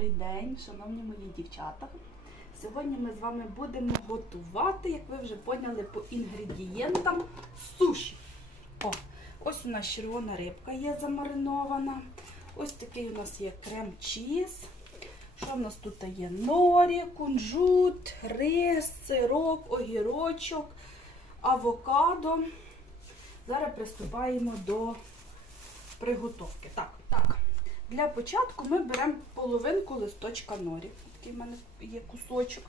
Добрий день, шановні мої дівчата. Сьогодні ми з вами будемо готувати, як ви вже поняли по інгредієнтам, суші. О, ось у нас червона рибка є замаринована. Ось такий у нас є крем-чіз. Що в нас тут є? Норі, кунжут, рис, сирок, огірочок, авокадо. Зараз приступаємо до приготовки. Так, так. Для початку ми беремо половинку листочка норі. Такий в мене є кусочок.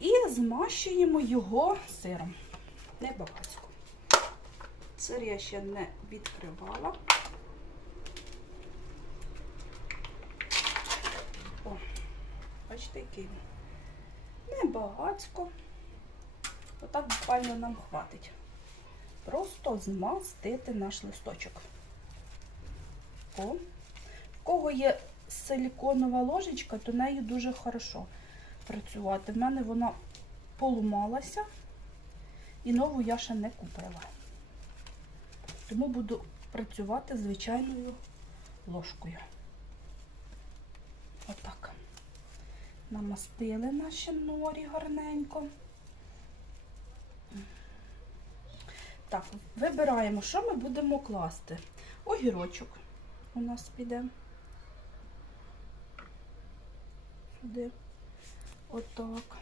І змащуємо його сиром. Не багатько. Сир я ще не відкривала. О, бачите, який він. Не багатько. Отак буквально нам хватить. Просто змастити наш листочок. О. В кого є силіконова ложечка, то нею дуже хорошо працювати. В мене вона полумалася і нову я ще не купила. Тому буду працювати звичайною ложкою. Отак. Намастили наші норі гарненько. Так, вибираємо, що ми будемо класти. Огірочок у нас піде. Сюди. Отак.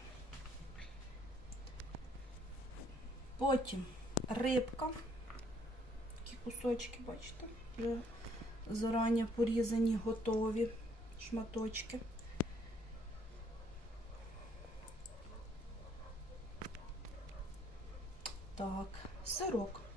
Потім рибка. Такі кусочки, бачите, вже зарані порізані, готові шматочки. Так, сирок.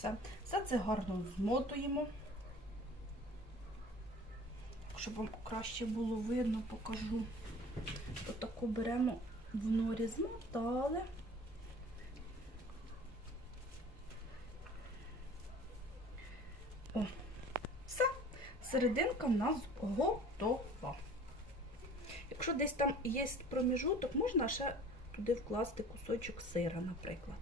Все, все це гарно змотуємо. Щоб вам краще було видно, покажу. Отаку беремо в норі, змотали. О, все, серединка в нас готова. Якщо десь там є проміжуток, можна ще туди вкласти кусочок сира, наприклад.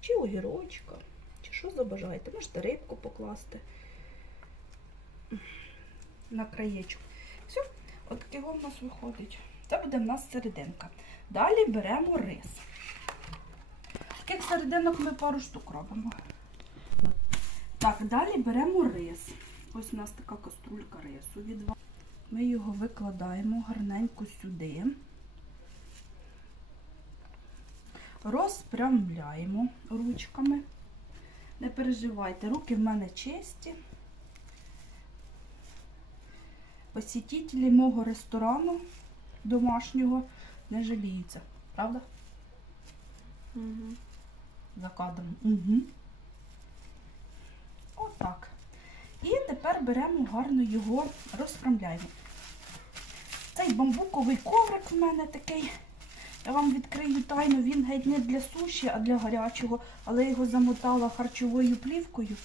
Чи огірочка, чи що забажаєте. Можете рибку покласти на краєчок. Все, от такого в нас виходить. Це буде в нас серединка. Далі беремо рис. Таких серединок ми пару штук робимо. Так, далі беремо рис. Ось у нас така каструлька рису від вас. Ми його викладаємо гарненько сюди. Розпрямляємо ручками. Не переживайте, руки в мене чисті. Посітителі мого ресторану домашнього не жаліються. Правда? Угу. За кадром. Угу. Отак. І тепер беремо гарно його, розпрямляємо. Цей бамбуковий коврик в мене такий. Я вам відкрию тайну, він геть не для суші, а для гарячого, але його замотала харчовою плівкою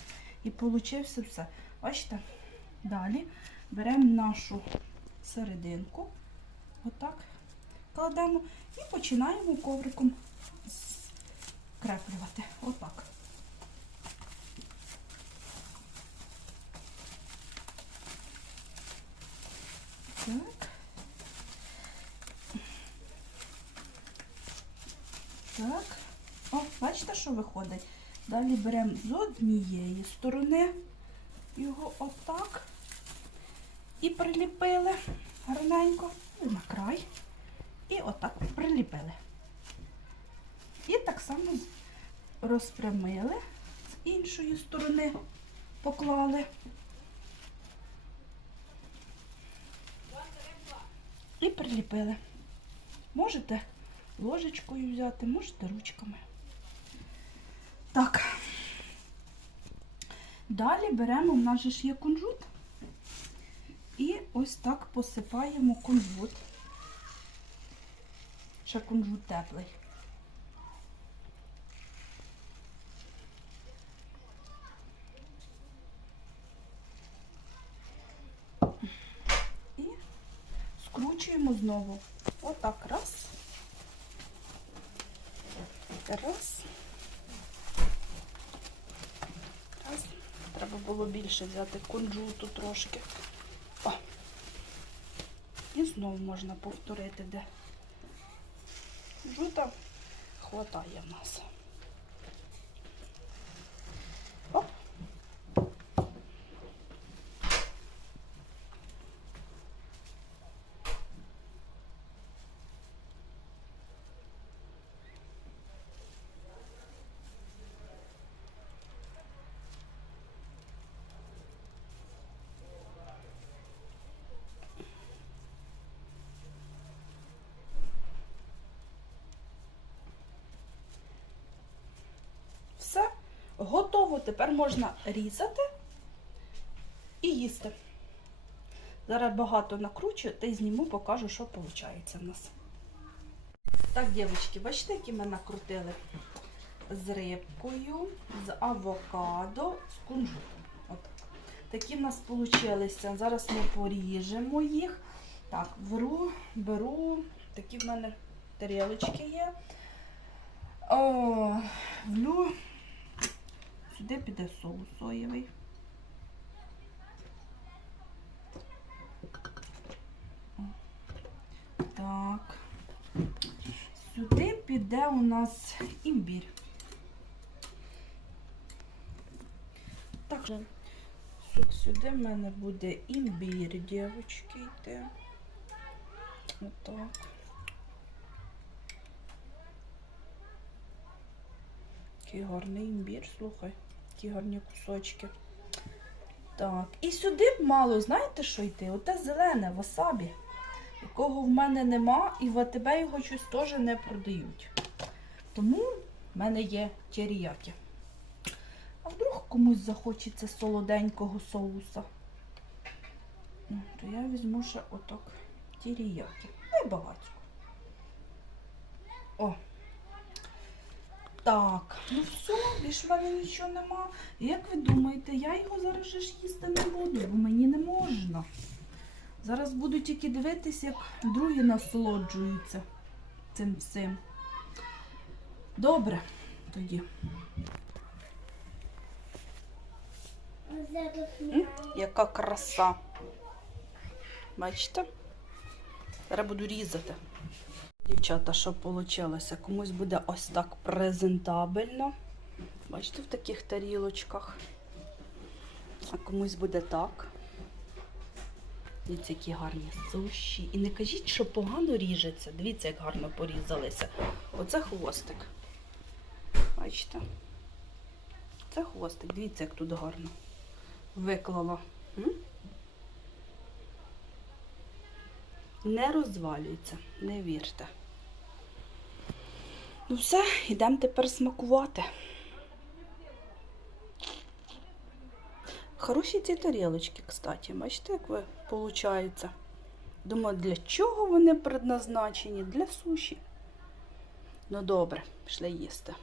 і получився все. Бачите? Далі беремо нашу серединку, отак кладемо і починаємо ковриком скреплювати. Отак. Так. Так. О, бачите, що виходить? Далі беремо з однієї сторони його отак і приліпили гарненько на край. І отак приліпили. І так само розпрямили, з іншої сторони поклали. І приліпили. Можете ложечкою взяти, можете ручками. Так. Далі беремо, в нас же ж є кунжут. І ось так посипаємо кунжут. Ще кунжут теплий. І скручуємо знову. Отак раз. Раз. Раз. Треба було більше взяти кунжуту трошки. О. І знову можна повторити, де кунжута хватає в нас. Оп. Все, готово. Тепер можна різати і їсти. Зараз багато накручую та й зніму, покажу, що виходить в нас. Так, дівчатки, бачите, які ми накрутили? З рибкою, з авокадо, з кунжутом. От. Такі в нас вийшли. Зараз ми поріжемо їх. Так, беру, беру, такі в мене тарілочки є. О, влю. Сюди піде соус соєвий. Так. Сюди піде у нас імбір. Так, сю- сюди в мене буде імбір, дівчатки, йде. Отак. Який гарний імбір, слухай, які гарні кусочки. Так, і сюди б мало, знаєте, що йти? Оте зелене васабі, якого в мене нема, і в АТБ його щось теж не продають. Тому в мене є теріяки. А вдруг комусь захочеться солоденького соуса. Ну, то я візьму ще отак теріяки. Небагатько. О, так, ну все, більш в мене нічого нема. Як ви думаєте, я його зараз ж їсти не буду, бо мені не можна. Зараз буду тільки дивитися, як другі насолоджуються цим всім. Добре, тоді. Яка краса. Бачите? Зараз буду різати. Дівчата, що вийшло? Комусь буде ось так презентабельно. Бачите, в таких тарілочках. А комусь буде так. Дивіться, які гарні суші. І не кажіть, що погано ріжеться. Дивіться, як гарно порізалися. Оце хвостик. Бачите? Це хвостик. Дивіться, як тут гарно. Виклала. Не розвалюється, не вірте. Ну все, йдемо тепер смакувати. Хороші ці тарілочки, кстати. Бачите, як ви виходить? Думаю, для чого вони предназначені? Для суші. Ну добре, пішли їсти.